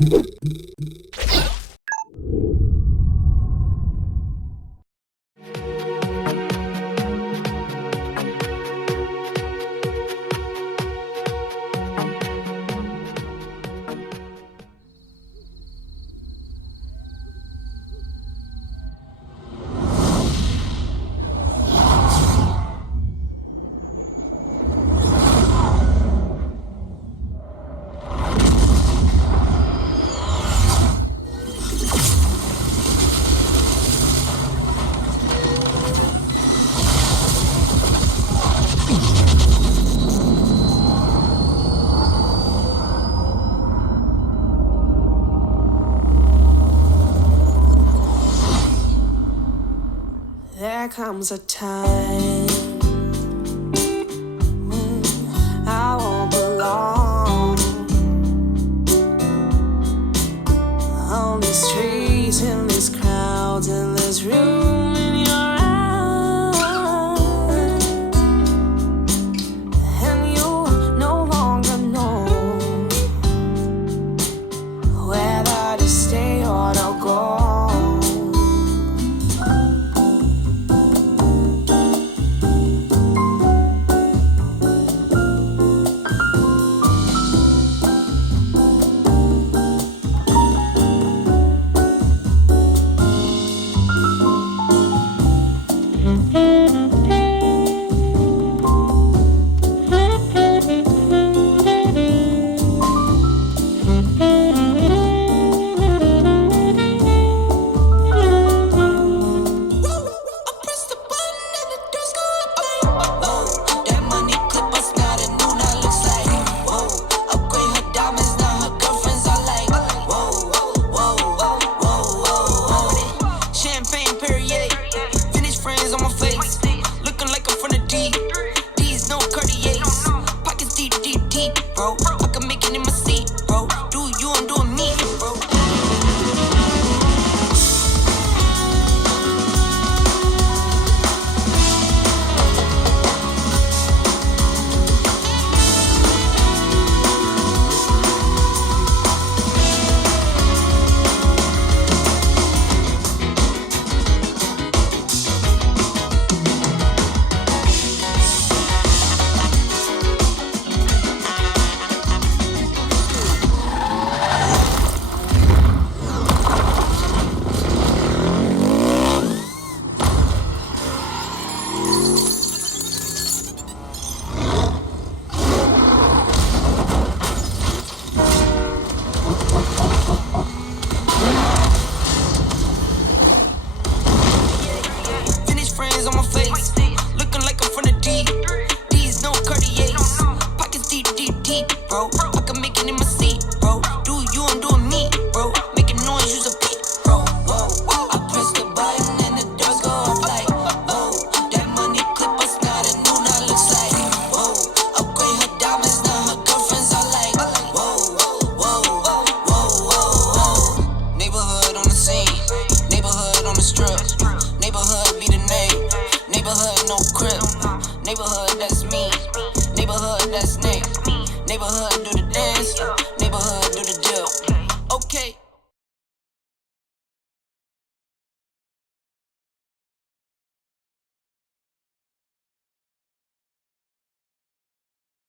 There comes a time I won't belong on these streets, in these crowds, in this room, in your eyes, and you no longer know whether to stay or to go. Neighborhood, that's me. Neighborhood, that's Nick. Neighborhood, do the dance.